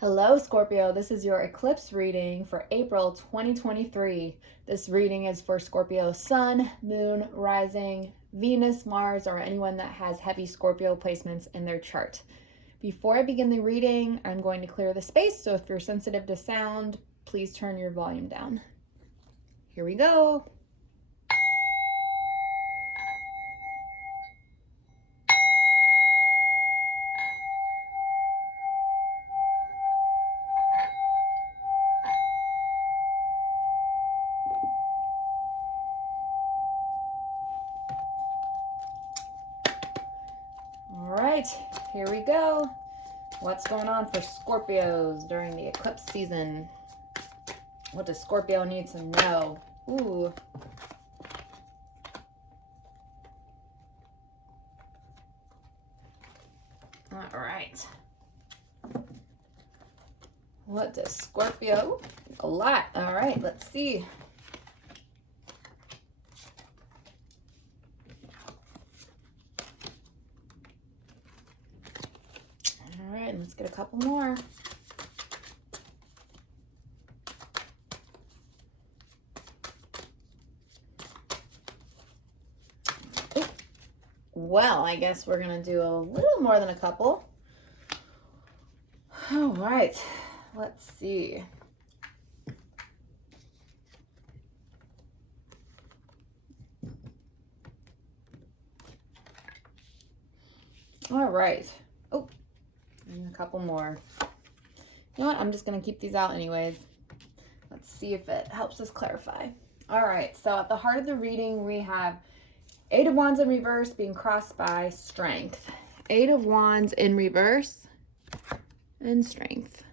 Hello, Scorpio. This is your eclipse reading for April 2023. This reading is for Scorpio Sun, Moon, Rising, Venus, Mars, or anyone that has heavy Scorpio placements in their chart. Before I begin the reading, I'm going to clear the space, so if you're sensitive to sound, please turn your volume down. Here we go. All right, here we go. What's going on for Scorpios during the eclipse season? What does Scorpio need to know? Ooh. All right. What does Scorpio? A lot. All right, let's see. All right, let's get a couple more. Well, I guess we're going to do a little more than a couple. All right, let's see. All right. Oh, and a couple more. You know what? I'm just going to keep these out anyways. Let's see if it helps us clarify. All right, so at the heart of the reading, we have Eight of Wands in reverse being crossed by Strength. Eight of Wands in reverse and Strength.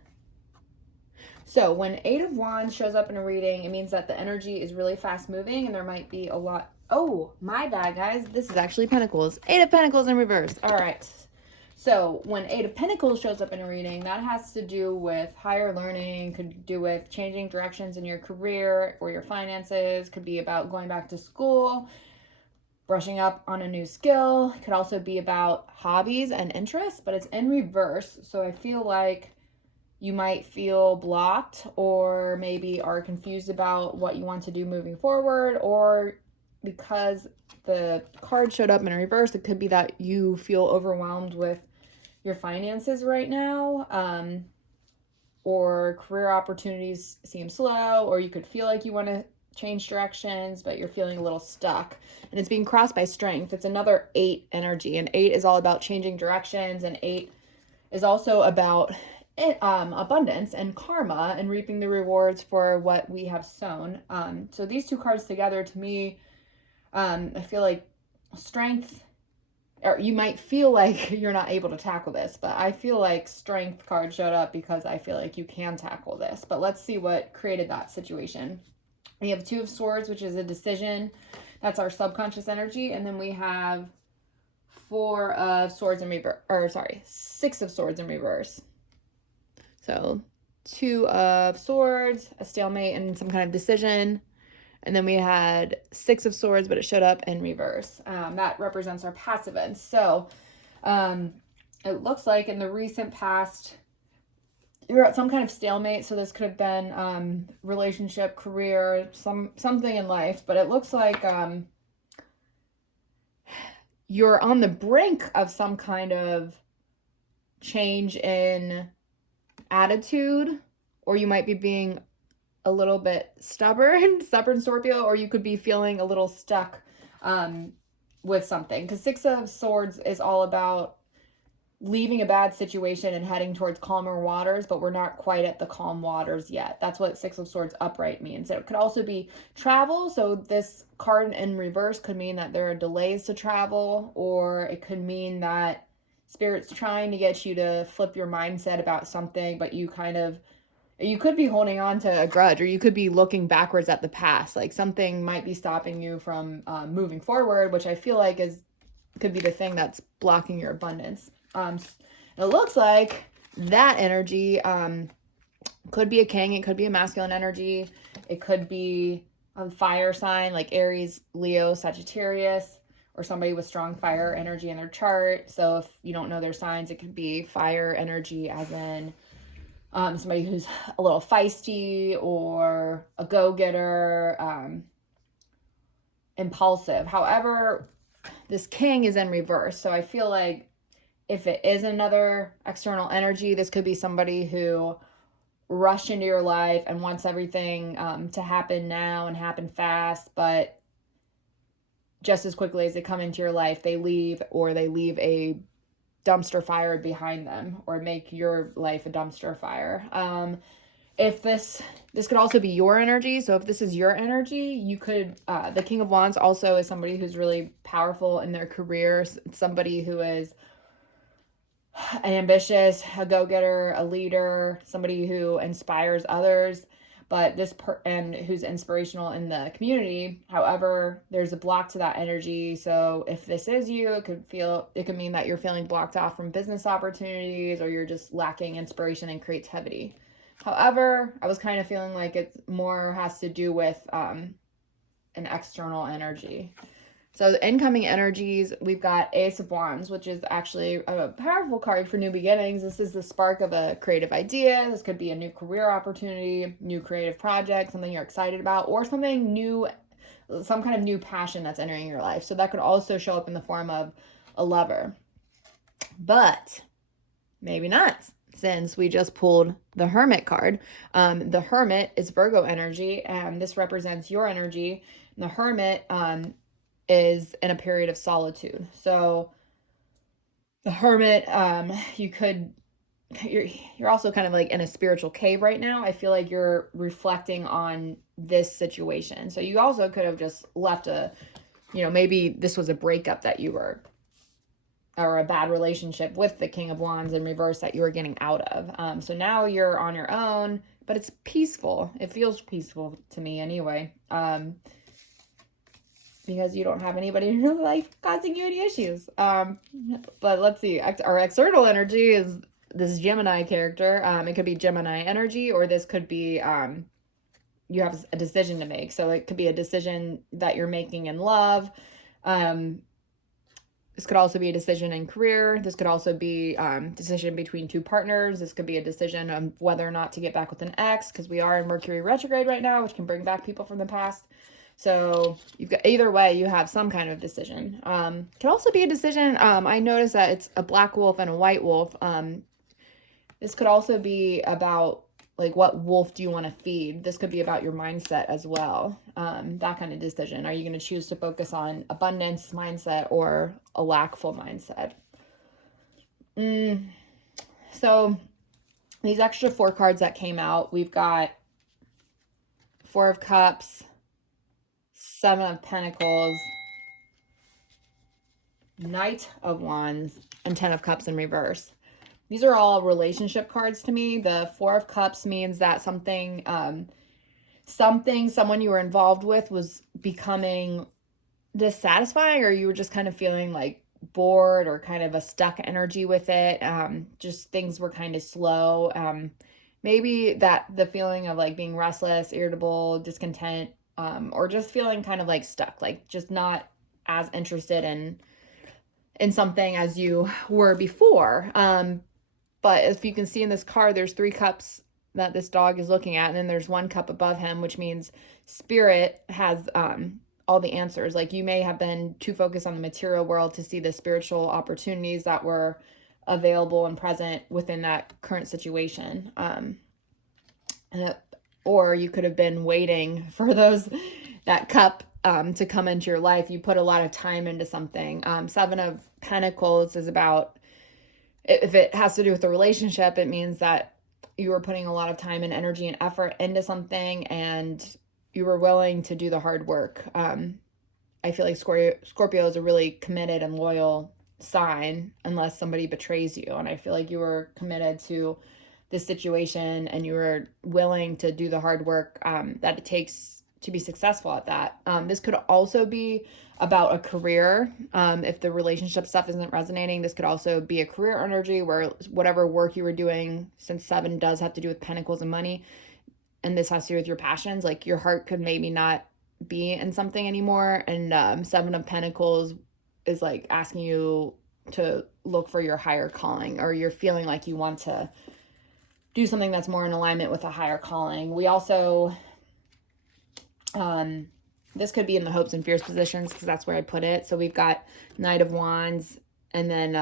So when Eight of Wands shows up in a reading, it means that the energy is really fast moving and there might be a lot. Oh, my bad, guys. This is actually Pentacles. Eight of Pentacles in reverse. All right. So when Eight of Pentacles shows up in a reading, that has to do with higher learning, could do with changing directions in your career or your finances, could be about going back to school, brushing up on a new skill. It could also be about hobbies and interests, but it's in reverse. So I feel like you might feel blocked or maybe are confused about what you want to do moving forward, or because the card showed up in reverse, it could be that you feel overwhelmed with your finances right now, or career opportunities seem slow, or you could feel like you want to change directions, but you're feeling a little stuck. And it's being crossed by Strength. It's another 8 energy, and 8 is all about changing directions, and 8 is also about abundance and karma and reaping the rewards for what we have sown. So these two cards together, to me, I feel like Strength, or you might feel like you're not able to tackle this, but I feel like Strength card showed up because I feel like you can tackle this. But let's see what created that situation. We have Two of Swords, which is a decision. That's our subconscious energy. And then we have Four of Swords in reverse, or sorry, Six of Swords in reverse. So Two of Swords, a stalemate, and some kind of decision. And then we had Six of Swords, but it showed up in reverse. That represents our passive end. So it looks like in the recent past, you're at some kind of stalemate. So this could have been relationship, career, something in life. But it looks like you're on the brink of some kind of change in attitude, or you might be being a little bit stubborn Scorpio, or you could be feeling a little stuck with something, because Six of Swords is all about leaving a bad situation and heading towards calmer waters, but we're not quite at the calm waters yet. That's what Six of Swords upright means. It could also be travel. So this card in reverse could mean that there are delays to travel, or it could mean that Spirit's trying to get you to flip your mindset about something, but you could be holding on to a grudge, or you could be looking backwards at the past. Like something might be stopping you from moving forward, which I feel like could be the thing that's blocking your abundance. It looks like that energy could be a king. It could be a masculine energy. It could be a fire sign like Aries, Leo, Sagittarius, or somebody with strong fire energy in their chart. So if you don't know their signs, it could be fire energy as in somebody who's a little feisty or a go-getter, impulsive. However, this king is in reverse. So I feel like if it is another external energy, this could be somebody who rushed into your life and wants everything to happen now and happen fast, but just as quickly as they come into your life, they leave, or they leave a dumpster fire behind them, or make your life a dumpster fire. If this could also be your energy. So if this is your energy, you could, the King of Wands also is somebody who's really powerful in their career. It's somebody who is ambitious, a go-getter, a leader, somebody who inspires others, but and who's inspirational in the community. However, there's a block to that energy. So if this is you, it could mean that you're feeling blocked off from business opportunities, or you're just lacking inspiration and creativity. However, I was kind of feeling like it more has to do with an external energy. So the incoming energies, we've got Ace of Wands, which is actually a powerful card for new beginnings. This is the spark of a creative idea. This could be a new career opportunity, new creative project, something you're excited about, or something new, some kind of new passion that's entering your life. So that could also show up in the form of a lover. But maybe not, since we just pulled the Hermit card. The Hermit is Virgo energy, and this represents your energy. And the Hermit is in a period of solitude. So the Hermit, you're also kind of like in a spiritual cave right now. I feel like you're reflecting on this situation. So you also could have just left maybe this was a breakup that you were, or a bad relationship with the King of Wands in reverse that you were getting out of. So now you're on your own, but it's peaceful. It feels peaceful to me anyway. Because you don't have anybody in your life causing you any issues. But let's see. Our external energy is this Gemini character. It could be Gemini energy, or this could be you have a decision to make. So it could be a decision that you're making in love. This could also be a decision in career. This could also be a decision between two partners. This could be a decision on whether or not to get back with an ex, because we are in Mercury retrograde right now, which can bring back people from the past. So you've got, either way, you have some kind of decision. Can also be a decision. I noticed that it's a black wolf and a white wolf. This could also be about like, what wolf do you want to feed? This could be about your mindset as well. That kind of decision. Are you going to choose to focus on abundance mindset or a lackful mindset? So these extra 4 cards that came out, we've got 4 of Cups, 7 of Pentacles, Knight of Wands, and 10 of Cups in reverse. These are all relationship cards to me. The 4 of Cups means that someone you were involved with was becoming dissatisfying, or you were just kind of feeling like bored, or kind of a stuck energy with it. Just things were kind of slow. Maybe that the feeling of like being restless, irritable, discontent, or just feeling kind of like stuck, like just not as interested in something as you were before. But if you can see in this card, there's 3 cups that this dog is looking at, and then there's 1 cup above him, which means spirit has all the answers. Like, you may have been too focused on the material world to see the spiritual opportunities that were available and present within that current situation. Or you could have been waiting for that cup to come into your life. You put a lot of time into something. 7 of Pentacles is about, if it has to do with the relationship, it means that you were putting a lot of time and energy and effort into something, and you were willing to do the hard work. I feel like Scorpio is a really committed and loyal sign, unless somebody betrays you. And I feel like you were committed to this situation, and you were willing to do the hard work that it takes to be successful at that. This could also be about a career. If the relationship stuff isn't resonating, this could also be a career energy, where whatever work you were doing, since 7 does have to do with Pentacles and money, and this has to do with your passions, like your heart could maybe not be in something anymore. And 7 of Pentacles is like asking you to look for your higher calling, or you're feeling like you want to do something that's more in alignment with a higher calling. We also, this could be in the hopes and fears positions because that's where I put it. So we've got Knight of Wands and then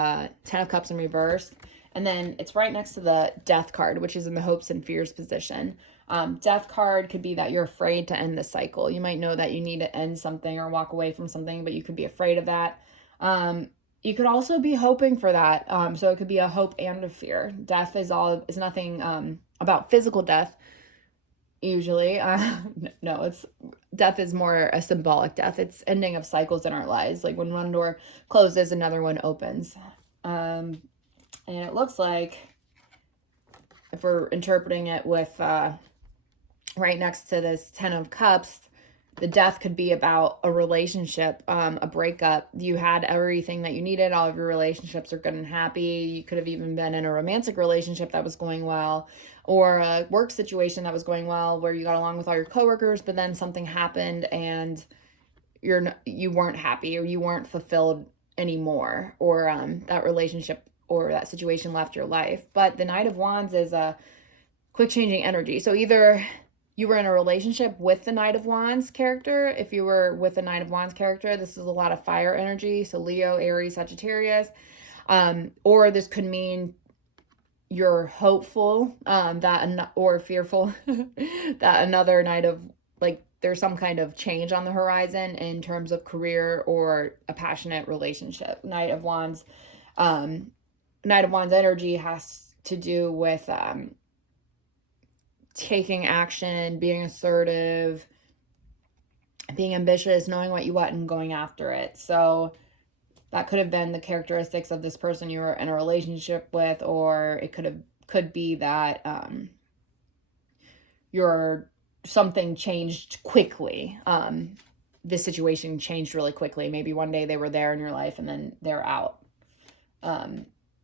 10 of Cups in reverse. And then it's right next to the Death card, which is in the hopes and fears position. Death card could be that you're afraid to end the cycle. You might know that you need to end something or walk away from something, but you could be afraid of that. You could also be hoping for that. So it could be a hope and a fear. Death is nothing about physical death, usually. No, death is more a symbolic death. It's ending of cycles in our lives. Like when one door closes, another one opens. And it looks like, if we're interpreting it with right next to this 10 of Cups, the death could be about a relationship, a breakup. You had everything that you needed. All of your relationships are good and happy. You could have even been in a romantic relationship that was going well, or a work situation that was going well where you got along with all your coworkers, but then something happened and you weren't happy, or you weren't fulfilled anymore, or that relationship or that situation left your life. But the Knight of Wands is a quick changing energy. So either you were in a relationship with the Knight of Wands character. If you were with the Knight of Wands character, this is a lot of fire energy. So Leo, Aries, Sagittarius. Or this could mean you're hopeful or fearful that another Knight of, like, there's some kind of change on the horizon in terms of career or a passionate relationship. Knight of Wands energy has to do with taking action, being assertive, being ambitious, knowing what you want and going after it. So that could have been the characteristics of this person you were in a relationship with, or it could be that something changed quickly. This situation changed really quickly. Maybe one day they were there in your life and then they're out.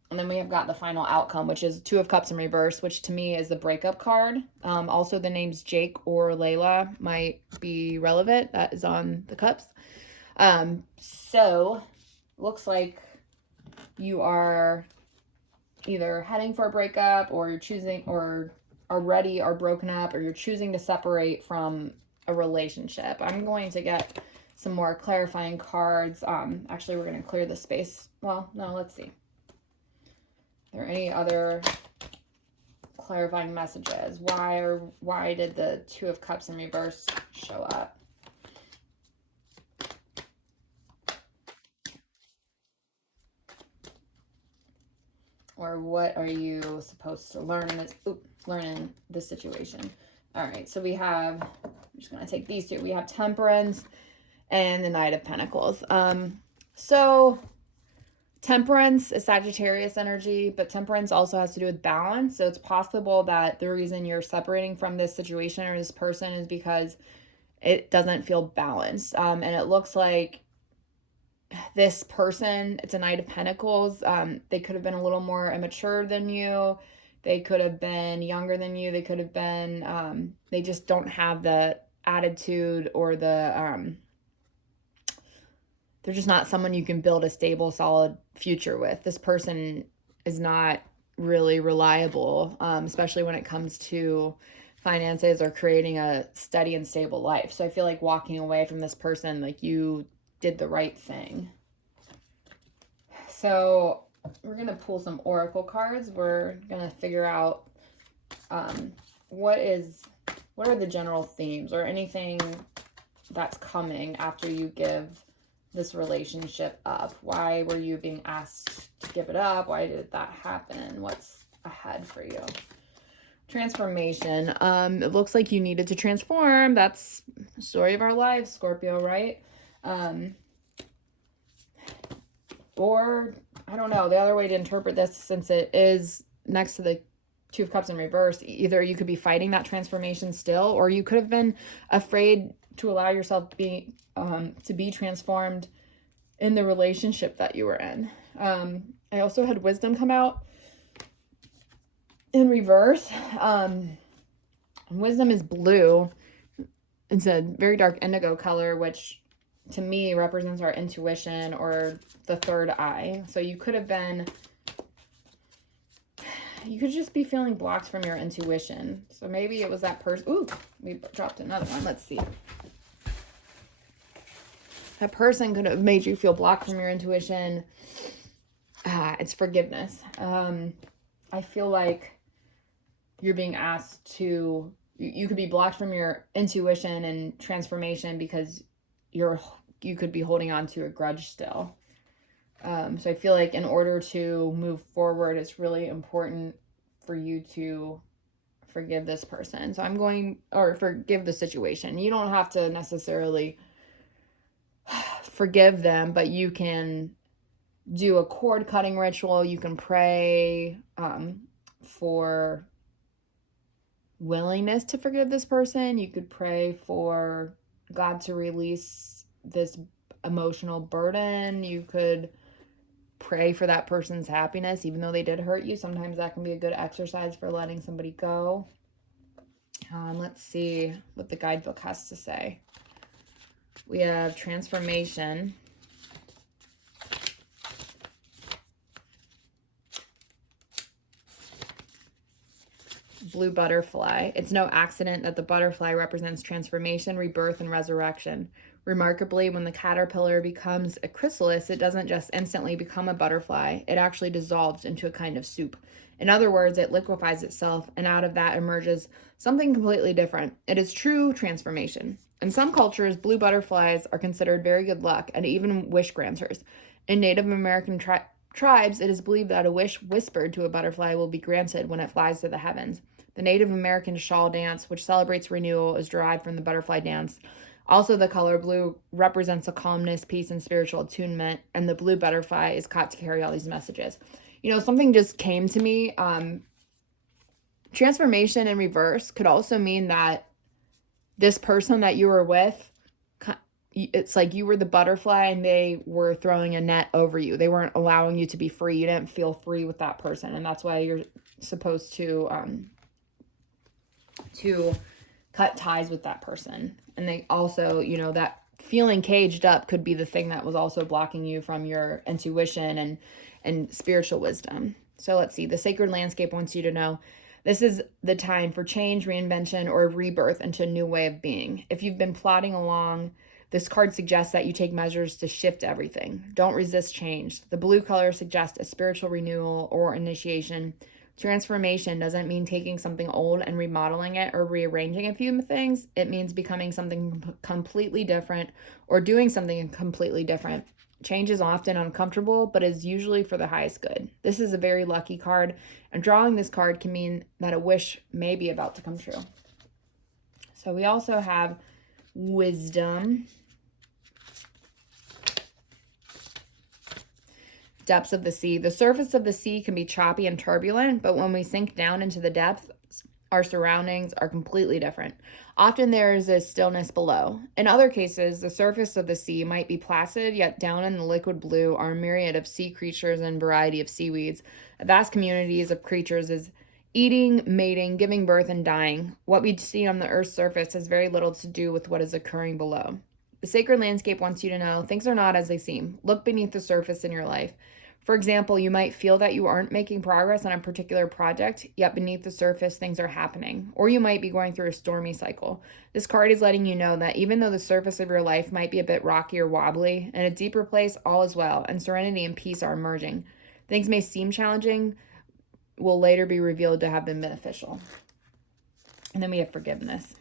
And then we have got the final outcome, which is 2 of Cups in reverse, which to me is the breakup card. Also, the names Jake or Layla might be relevant. That is on the cups. So, looks like you are either heading for a breakup, or you're choosing, or already are broken up, or you're choosing to separate from a relationship. I'm going to get some more clarifying cards. Actually, we're going to clear the space. Well, no, let's see. Are there any other clarifying messages? Why did the 2 of Cups in reverse show up? Or what are you supposed to learn in this situation? All right, so we have, I'm just going to take these 2. We have Temperance and the Knight of Pentacles. So Temperance is Sagittarius energy, but Temperance also has to do with balance. So it's possible that the reason you're separating from this situation or this person is because it doesn't feel balanced. And it looks like this person, it's a Knight of Pentacles. They could have been a little more immature than you. They could have been younger than you. They could have been, they just don't have the attitude or the, they're just not someone you can build a stable, solid future with. This person is not really reliable, especially when it comes to finances or creating a steady and stable life. So I feel like walking away from this person, like, you did the right thing. So we're going to pull some oracle cards. We're going to figure out what are the general themes or anything that's coming after you give this relationship up. Why were you being asked to give it up? Why did that happen? What's ahead for you? Transformation. It looks like you needed to transform. That's the story of our lives, Scorpio, right? Or, I don't know, the other way to interpret this, since it is next to the 2 of Cups in reverse, either you could be fighting that transformation still, or you could have been afraid to allow yourself to be transformed in the relationship that you were in. I also had Wisdom come out in reverse. Wisdom is blue. It's a very dark indigo color, which to me represents our intuition or the third eye. So you could have been you could just be feeling blocked from your intuition. So maybe it was that person. Ooh, we dropped another one. Let's see. That person could have made you feel blocked from your intuition. It's forgiveness. I feel like you're being asked to, you could be blocked from your intuition and transformation because you could be holding on to a grudge still. So I feel like in order to move forward, it's really important for you to forgive this person. So or forgive the situation. You don't have to necessarily forgive them, but you can do a cord cutting ritual. You can pray for willingness to forgive this person. You could pray for God to release this emotional burden. You could pray for that person's happiness, even though they did hurt you. Sometimes that can be a good exercise for letting somebody go. Let's see what the guidebook has to say. We have transformation. Blue butterfly. It's no accident that the butterfly represents transformation, rebirth, and resurrection. Remarkably, when the caterpillar becomes a chrysalis, it doesn't just instantly become a butterfly. It actually dissolves into a kind of soup. In other words, it liquefies itself, and out of that emerges something completely different. It is true transformation. In some cultures, blue butterflies are considered very good luck and even wish granters. In Native American tribes, it is believed that a wish whispered to a butterfly will be granted when it flies to the heavens. The Native American shawl dance, which celebrates renewal, is derived from the butterfly dance. Also, the color blue represents a calmness, peace, and spiritual attunement, and the blue butterfly is caught to carry all these messages. You know, something just came to me. Transformation in reverse could also mean that this person that you were with, it's like you were the butterfly and they were throwing a net over you. They weren't allowing you to be free. You didn't feel free with that person, and that's why you're supposed to cut ties with that person. And they also, you know, that feeling caged up could be the thing that was also blocking you from your intuition and spiritual wisdom. So let's see. The sacred landscape wants you to know this is the time for change, reinvention, or rebirth into a new way of being. If you've been plodding along, this card suggests that you take measures to shift everything. Don't resist change. The blue color suggests a spiritual renewal or initiation. Transformation doesn't mean taking something old and remodeling it or rearranging a few things. It means becoming something completely different or doing something completely different. Change is often uncomfortable, but is usually for the highest good. This is a very lucky card, and drawing this card can mean that a wish may be about to come true. So we also have wisdom. Depths of the sea. The surface of the sea can be choppy and turbulent, but when we sink down into the depths, our surroundings are completely different. Often there is a stillness below. In other cases, the surface of the sea might be placid, yet down in the liquid blue are a myriad of sea creatures and variety of seaweeds. Vast communities of creatures is eating, mating, giving birth, and dying. What we see on the Earth's surface has very little to do with what is occurring below. The sacred landscape wants you to know things are not as they seem. Look beneath the surface in your life. For example, you might feel that you aren't making progress on a particular project, yet beneath the surface, things are happening. Or you might be going through a stormy cycle. This card is letting you know that even though the surface of your life might be a bit rocky or wobbly, in a deeper place, all is well, and serenity and peace are emerging. Things may seem challenging, will later be revealed to have been beneficial. And then we have forgiveness.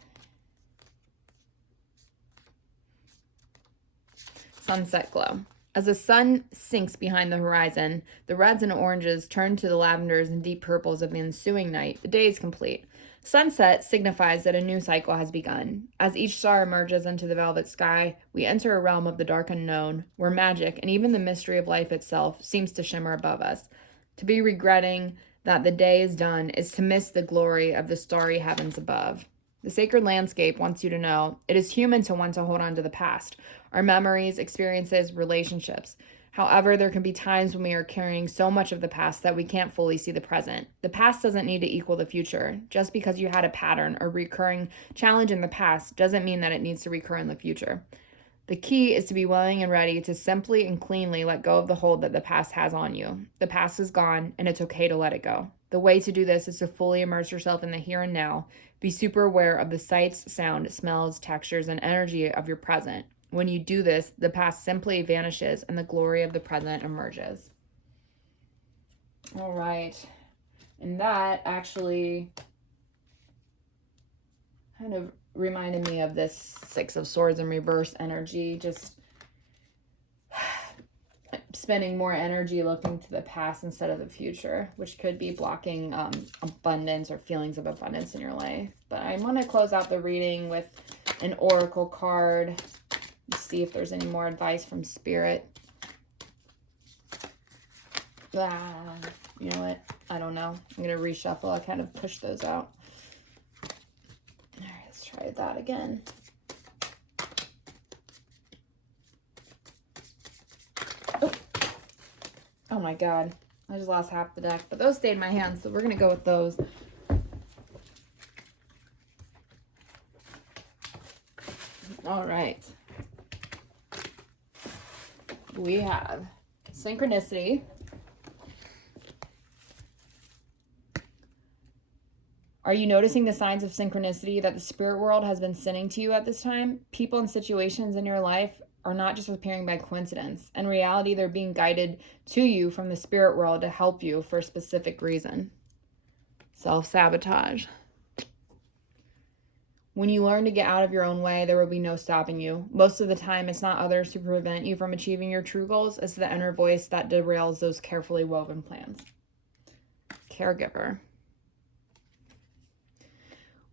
Sunset glow. As the sun sinks behind the horizon, the reds and oranges turn to the lavenders and deep purples of the ensuing night. The day is complete. Sunset signifies that a new cycle has begun. As each star emerges into the velvet sky, we enter a realm of the dark unknown, where magic and even the mystery of life itself seems to shimmer above us. To be regretting that the day is done is to miss the glory of the starry heavens above. The sacred landscape wants you to know it is human to want to hold on to the past, our memories, experiences, relationships. However, there can be times when we are carrying so much of the past that we can't fully see the present. The past doesn't need to equal the future. Just because you had a pattern or recurring challenge in the past doesn't mean that it needs to recur in the future. The key is to be willing and ready to simply and cleanly let go of the hold that the past has on you. The past is gone, and it's okay to let it go. The way to do this is to fully immerse yourself in the here and now. Be super aware of the sights, sound, smells, textures, and energy of your present. When you do this, the past simply vanishes and the glory of the present emerges. All right. And that actually kind of reminded me of this Six of Swords in reverse energy, just spending more energy looking to the past instead of the future, which could be blocking abundance or feelings of abundance in your life. But I want to close out the reading with an oracle card. See if there's any more advice from Spirit. You know what? I don't know. I'm going to reshuffle. I kind of push those out. All right, let's try that again. Oh my God. I just lost half the deck, but those stayed in my hands, so we're going to go with those. All right. We have synchronicity. Are you noticing the signs of synchronicity that the spirit world has been sending to you at this time? People and situations in your life are not just appearing by coincidence. In reality, they're being guided to you from the spirit world to help you for a specific reason. Self-sabotage. When you learn to get out of your own way, there will be no stopping you. Most of the time, it's not others who prevent you from achieving your true goals. It's the inner voice that derails those carefully woven plans. Caregiver.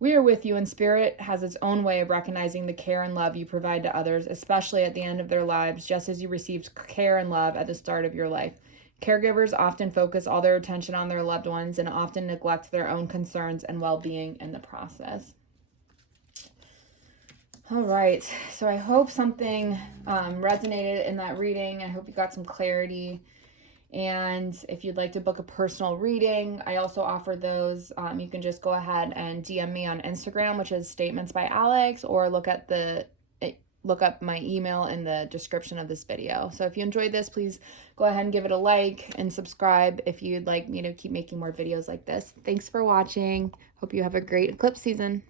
We are with you, and Spirit has its own way of recognizing the care and love you provide to others, especially at the end of their lives, just as you received care and love at the start of your life. Caregivers often focus all their attention on their loved ones and often neglect their own concerns and well-being in the process. All right, so I hope something resonated in that reading. I hope you got some clarity. And if you'd like to book a personal reading, I also offer those. You can just go ahead and DM me on Instagram, which is Statements by Alex, or look up my email in the description of this video. So if you enjoyed this, please go ahead and give it a like and subscribe if you'd like me to keep making more videos like this. Thanks for watching. Hope you have a great eclipse season.